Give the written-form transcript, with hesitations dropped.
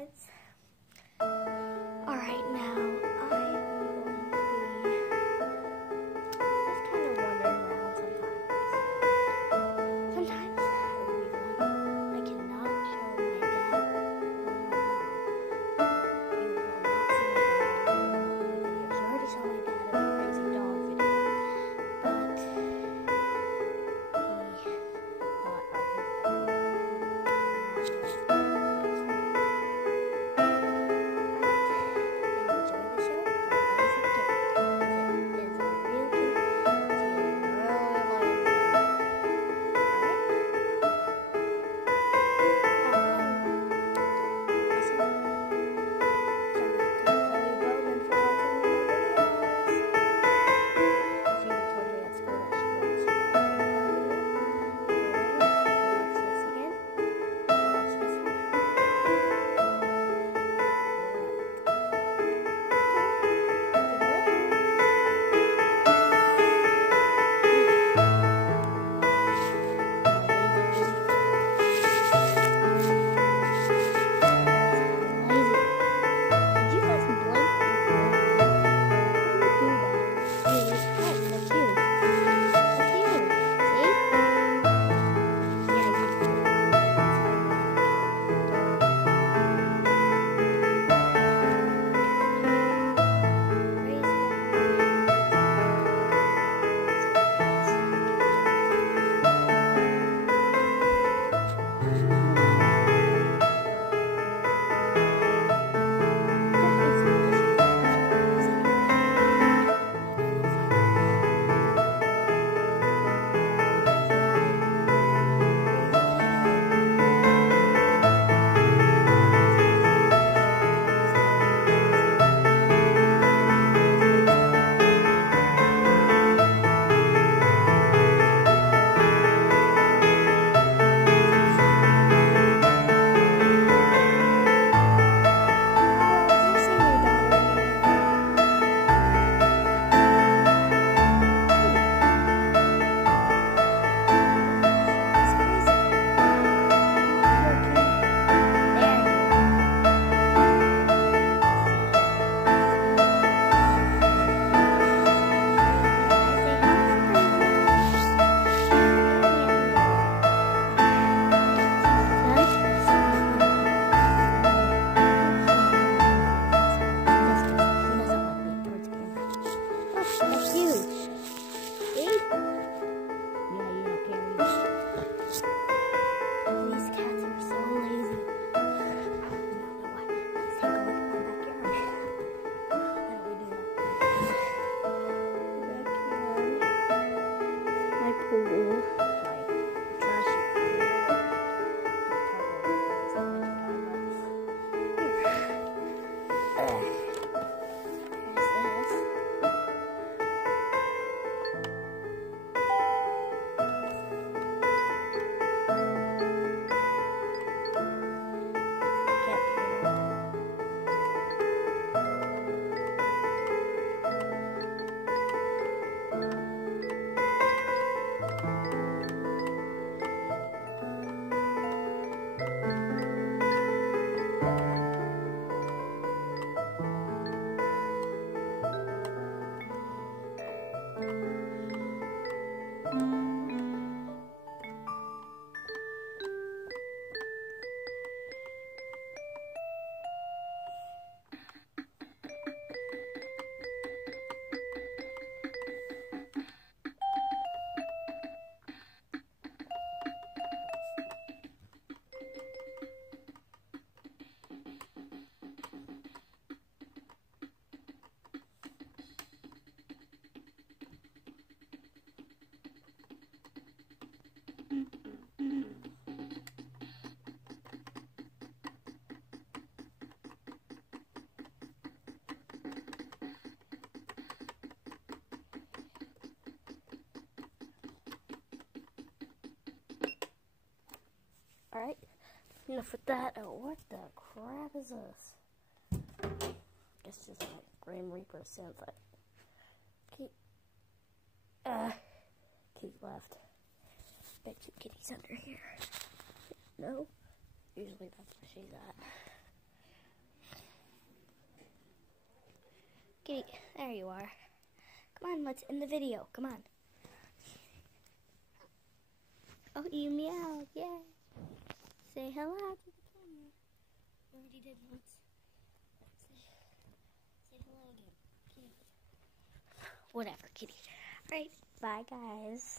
guys. Alright, now I'm going to be just kind of wandering around sometimes. Sometimes I will be vlogging. I cannot show my dad or my mom. You will not see my dad in the videos. You already saw my dad in the crazy dog video. But he thought of Alright, enough with that. Oh, what the crap is this? It's just like Grim Reaper synth. Keep left. Bet you kitty's under here. No? Usually that's where she's at. Kitty, there you are. Come on, let's end the video. Come on. Oh, you meow. Yeah. Say hello to the camera. You already did once. Say hello again. Kitty. Whatever, Kitty. Alright, bye guys.